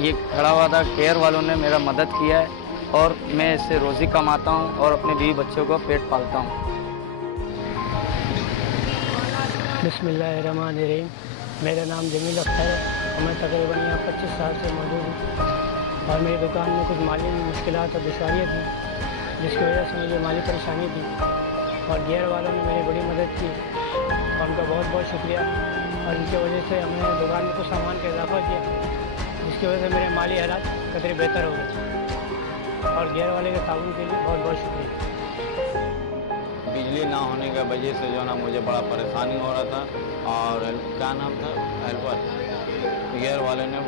یہ کھڑا ہوا تھا، کیئر والوں نے میرا مدد کیا ہے اور میں اس سے روزی کماتا ہوں اور اپنے بیوی بچوں کو پیٹ پالتا ہوں۔ بسم اللہ الرحمن الرحیم۔ میرا نام جمیل اختر ہے، میں تقریباً یہاں 25 سال سے موجود ہوں اور میری دکان میں کچھ مالی مشکلات اور دشواریاں تھیں جس کی وجہ سے مجھے مالی پریشانی تھی، اور گیئر والوں نے میری بڑی مدد کی اور ان کا بہت بہت شکریہ، اور ان کی وجہ سے ہم نے دکان میں کچھ سامان کا اضافہ کیا جس کی وجہ سے میرے مالی حالات قدرے بہتر ہو گئے، اور گیئر والے کے تعاون کے لیے بہت بہت شکریہ۔ بجلی نہ ہونے کی وجہ سے جو ہے نا مجھے بڑا پریشانی ہو رہا تھا، اور کیا نام تھا ہیلپر گیئر والے نے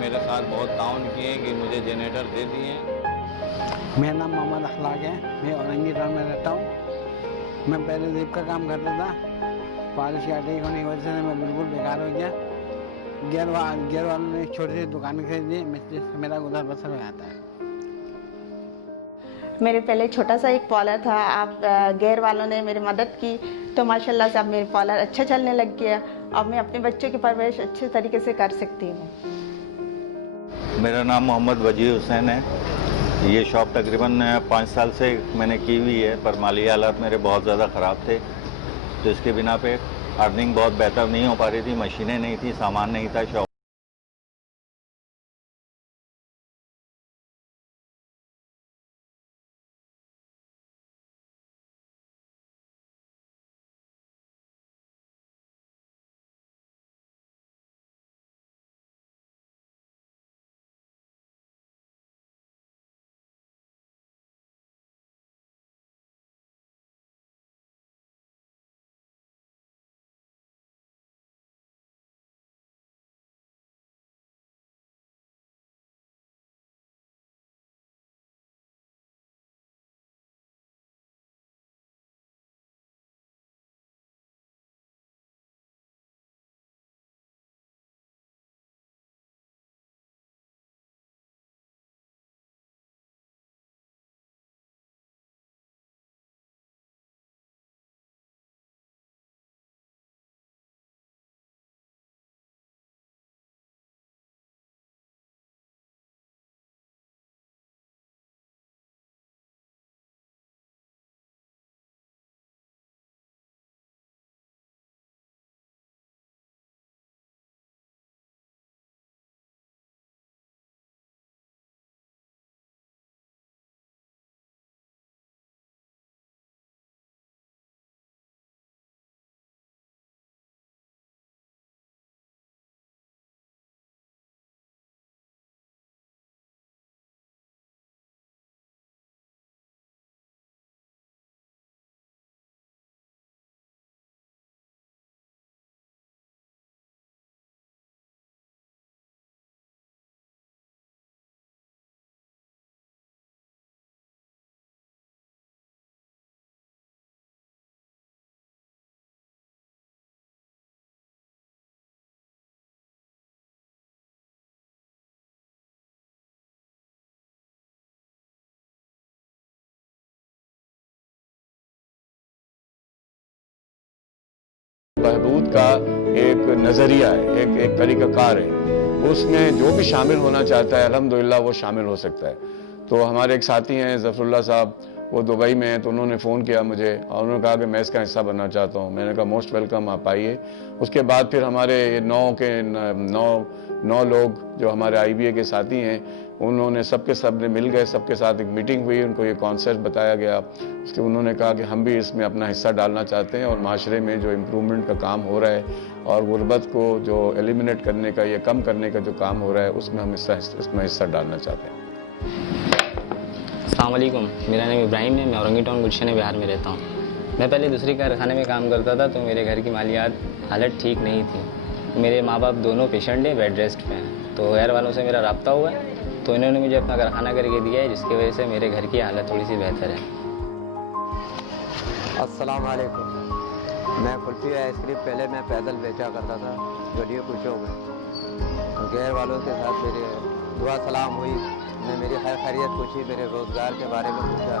میرے ساتھ بہت تعاون کیے کہ مجھے جنریٹر دے دیے۔ میرا نام محمد اخلاق ہے، میں اورنگی ٹاؤن میں رہتا ہوں۔ میں پہلے زیب کا کام کرتا تھا، پالش کا ٹھیک ہونے کی وجہ سے میں بالکل بیکار ہو گیا۔ گیئر والوں نے چھوٹی سی دکان خریدی، جس سے میرا گزر بسر ہو جاتا ہے۔ میرے پہلے چھوٹا سا ایک پارلر تھا، آپ گیئر والوں نے میری مدد کی تو ماشاءاللہ سے اب میرے پارلر اچھا چلنے لگ گیا، اب میں اپنے بچوں کی پرورش اچھے طریقے سے کر سکتی ہوں۔ میرا نام محمد وجیح حسین ہے۔ یہ شاپ تقریباً 5 سال سے میں نے کی ہوئی ہے، پر مالی حالات میرے بہت زیادہ خراب تھے، تو اس کے بنا پہ ارننگ بہت بہتر نہیں ہو پا رہی تھی، مشینیں نہیں تھی، سامان نہیں تھا شاپ۔ بہبود کا ایک نظریہ ہے، ایک طریقہ کار ہے، اس میں جو بھی شامل ہونا چاہتا ہے الحمدللہ وہ شامل ہو سکتا ہے۔ تو ہمارے ایک ساتھی ہیں ظفر اللہ صاحب، وہ دبئی میں ہیں، تو انہوں نے فون کیا مجھے اور انہوں نے کہا کہ میں اس کا حصہ بننا چاہتا ہوں۔ میں نے کہا موسٹ ویلکم، آپ آئیے۔ اس کے بعد پھر ہمارے 9 لوگ جو ہمارے آئی بی اے کے ساتھی ہیں، انہوں نے سب نے مل گئے، سب کے ساتھ ایک میٹنگ ہوئی، ان کو یہ کانسیپٹ بتایا گیا۔ اس کے انہوں نے کہا کہ ہم بھی اس میں اپنا حصہ ڈالنا چاہتے ہیں، اور معاشرے میں جو امپرومنٹ کا کام ہو رہا ہے اور غربت کو جو ایلیمنیٹ کرنے کا یا کم کرنے کا جو کام ہو رہا ہے، اس میں ہم اس میں حصہ ڈالنا چاہتے ہیں۔ السلام علیکم، میرا نام ابراہیم ہے، میں اورنگی ٹاؤن گلشن بہار میں رہتا ہوں۔ میں پہلے دوسری کارخانے میں کام کرتا تھا، تو میرے گھر کی مالیات حالت ٹھیک نہیں تھی۔ میرے ماں باپ دونوں پیشنٹ ہیں، بیڈ ریسٹ پہ ہیں، تو غیر والوں سے میرا رابطہ ہوا ہے، تو انہوں نے مجھے اپنا کارخانہ کر کے دیا ہے، جس کی وجہ سے میرے گھر کی حالت تھوڑی سی بہتر ہے۔ السلام علیکم، میں کلفی آئس کریم پہلے میں پیدل بیچا کرتا تھا گلیوں کوچوں میں، غیر والوں کے ساتھ میری دعا سلام ہوئی، نے میری خیریت پوچھی، میرے روزگار کے بارے میں پوچھا،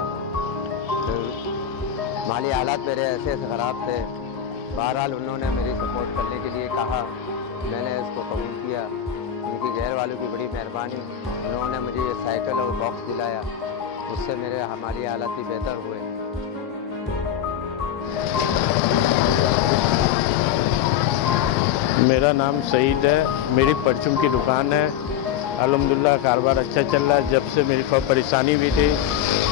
مالی حالات میرے ایسے خراب تھے، بہرحال انہوں نے میری سپورٹ کرنے کے لیے کہا، میں نے اس کو قبول کیا ان کی گھر والوں کی بڑی مہربانی، انہوں نے مجھے یہ سائیکل اور باکس دلایا، جس سے میرے مالی حالات بھی بہتر ہوئے۔ میرا نام سعید ہے، میری پرچون کی دکان ہے، الحمدللہ کاروبار اچھا چل رہا ہے۔ جب سے میری پریشانی بھی تھی،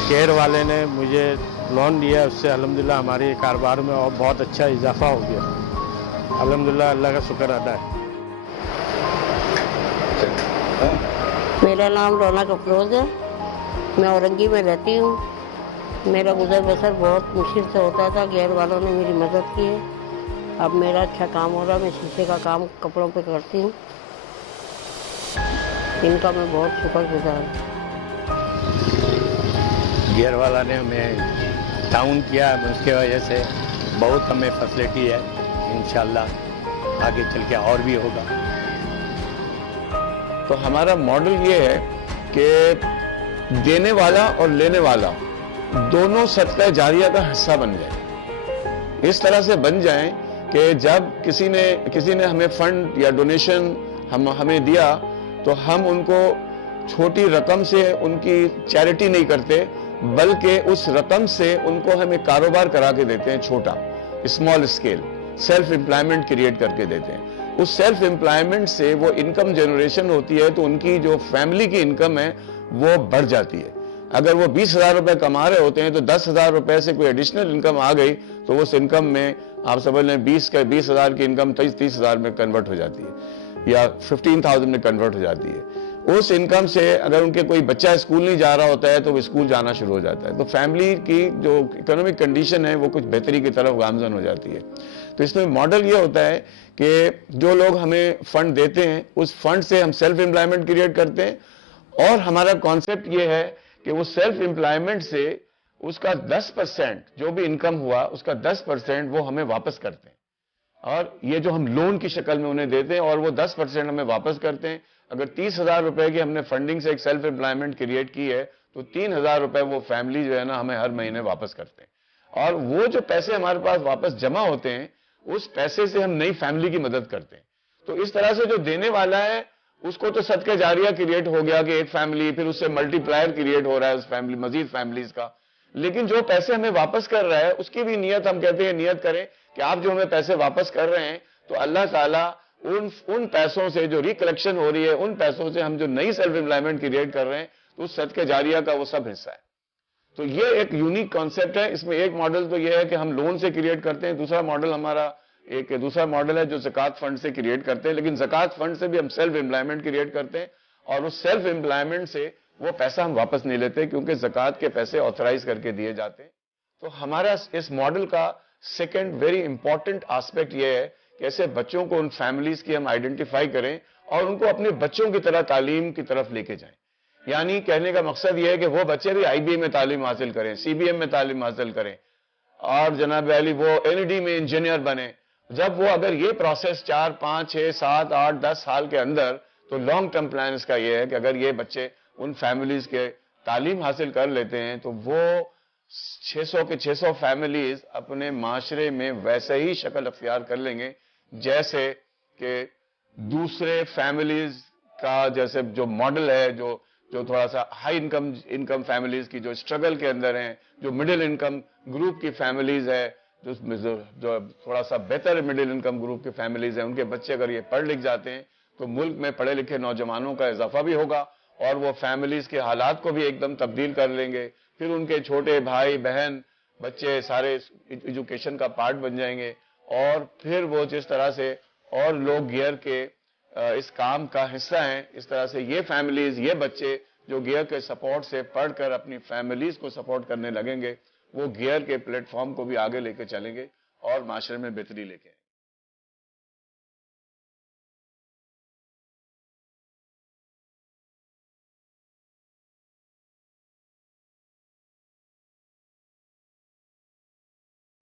کیئر والے نے مجھے لون دیا، اس سے الحمدللہ ہمارے کاروبار میں اور بہت اچھا اضافہ ہو گیا، الحمدللہ اللہ کا شکر ادا ہے۔ میرا نام رونق افروز ہے، میں اورنگی میں رہتی ہوں۔ میرا گزر بسر بہت مشکل سے ہوتا تھا، گھر والوں نے میری مدد کی ہے، اب میرا اچھا کام ہو رہا ہے، میں شیشے کا کام کپڑوں پہ کرتی ہوں، ان کا میں بہت شکر گزار ہوں۔ گھر والا نے ہمیں تعاون کیا، اس کی وجہ سے بہت ہمیں فیسلٹی ہے، انشاءاللہ آگے چل کے اور بھی ہوگا۔ تو ہمارا ماڈل یہ ہے کہ دینے والا اور لینے والا دونوں صدقہ جاریہ کا حصہ بن جائیں، اس طرح سے بن جائیں کہ جب کسی نے ہمیں فنڈ یا ڈونیشن ہمیں دیا تو ہم ان کو چھوٹی رقم سے ان کی چیریٹی نہیں کرتے، بلکہ اس رقم سے ان کو ہمیں کاروبار کرا کے دیتے ہیں، چھوٹا small scale self employment create کر کے دیتے ہیں۔ اس سیلف امپلائمنٹ سے وہ انکم جنریشن ہوتی ہے تو ان کی جو فیملی کی انکم ہے وہ بڑھ جاتی ہے۔ اگر وہ 20,000 روپے کما رہے ہوتے ہیں تو 10,000 روپے سے کوئی ایڈیشنل انکم آ گئی تو اس انکم میں آپ سمجھ لیں 20,000 کی انکم 30,000 میں کنورٹ ہو جاتی ہے یا 15,000 میں کنورٹ ہو جاتی ہے۔ اس انکم سے اگر ان کے کوئی بچہ اسکول نہیں جا رہا ہوتا ہے تو وہ اسکول جانا شروع ہو جاتا ہے، تو فیملی کی جو اکنامک کنڈیشن ہے وہ کچھ بہتری کی طرف گامزن ہو جاتی ہے۔ تو اس میں ماڈل یہ ہوتا ہے کہ جو لوگ ہمیں فنڈ دیتے ہیں اس فنڈ سے ہم سیلف امپلائمنٹ کریٹ کرتے ہیں، اور ہمارا کانسیپٹ یہ ہے کہ وہ سیلف امپلائمنٹ سے اس کا 10% جو بھی انکم ہوا اس کا 10% وہ ہمیں واپس کرتے ہیں، اور یہ جو ہم لون کی شکل میں انہیں دیتے ہیں اور وہ 10% ہمیں واپس کرتے ہیں۔ اگر 30,000 روپے کی ہم نے فنڈنگ سے ایک سیلف امپلائمنٹ کریٹ کی ہے تو 3,000 روپے وہ فیملی جو ہے نا ہمیں ہر مہینے واپس کرتے ہیں، اور وہ جو پیسے ہمارے پاس واپس جمع ہوتے ہیں اس پیسے سے ہم نئی فیملی کی مدد کرتے ہیں۔ تو اس طرح سے جو دینے والا ہے اس کو تو صدقہ جاریہ کریٹ ہو گیا کہ ایک فیملی، پھر اس سے ملٹی پلائر کریٹ ہو رہا ہے اس فیملی مزید فیملیز کا، لیکن جو پیسے ہمیں واپس کر رہا ہے اس کی بھی نیت ہم کہتے ہیں نیت کریں کہ آپ جو ہمیں پیسے واپس کر رہے ہیں تو اللہ تعالیٰ ان پیسوں سے جو ریکلیکشن ہو رہی ہے ان پیسوں سے ہم جو نئی سیلف امپلائمنٹ کریٹ کر رہے ہیں تو اس صدقہ جاریہ کا وہ سب حصہ ہے۔ تو یہ ایک یونیک کانسیپٹ ہے۔ اس میں ایک ماڈل تو یہ ہے کہ ہم لون سے کریٹ کرتے ہیں، دوسرا ماڈل ہمارا دوسرا ماڈل ہے جو زکوٰۃ فنڈ سے کریٹ کرتے ہیں، لیکن زکوٰۃ فنڈ سے بھی ہم سیلف امپلائمنٹ کریٹ کرتے ہیں، اور اس سیلف امپلائمنٹ سے وہ پیسہ ہم واپس نہیں لیتے کیونکہ زکوٰۃ کے پیسے آتھرائز کر کے دیے جاتے ہیں۔ تو ہمارا اس ماڈل کا سیکنڈ ویری امپورٹنٹ آسپیکٹ یہ ہے کہ ایسے بچوں کو ان فیملیز کی ہم آئیڈینٹیفائی کریں اور ان کو اپنے بچوں کی طرح تعلیم کی طرف لے کے جائیں۔ یعنی کہنے کا مقصد یہ ہے کہ وہ بچے بھی IBA میں تعلیم حاصل کریں، CBM میں تعلیم حاصل کریں، اور جناب علی وہ NED میں انجینئر بنے۔ جب وہ اگر یہ پروسیس 4 5 6 7 8 10 سال کے اندر، تو لانگ ٹرم پلان اس کا یہ ہے کہ اگر یہ بچے ان فیملیز کے تعلیم حاصل کر لیتے ہیں تو وہ 600 کے 600 فیملیز اپنے معاشرے میں ویسے ہی شکل اختیار کر لیں گے جیسے کہ دوسرے فیملیز کا جیسے جو ماڈل ہے جو تھوڑا سا ہائی انکم فیملیز کی جو اسٹرگل کے اندر ہیں، جو مڈل انکم گروپ کی فیملیز ہے، جو تھوڑا سا بہتر مڈل انکم گروپ کی فیملیز ہیں، ان کے بچے اگر یہ پڑھ لکھ جاتے ہیں تو ملک میں پڑھے لکھے نوجوانوں کا اضافہ بھی ہوگا اور وہ فیملیز کے حالات کو بھی ایک دم تبدیل کر لیں گے۔ پھر ان کے چھوٹے بھائی بہن بچے سارے ایجوکیشن کا پارٹ بن جائیں گے، اور پھر وہ جس طرح سے اور لوگ گیئر کے اس کام کا حصہ ہیں، اس طرح سے یہ فیملیز یہ بچے جو گیئر کے سپورٹ سے پڑھ کر اپنی فیملیز کو سپورٹ کرنے لگیں گے، وہ گیئر کے پلیٹ فارم کو بھی آگے لے کے چلیں گے اور معاشرے میں بہتری لے کے آئیں گے۔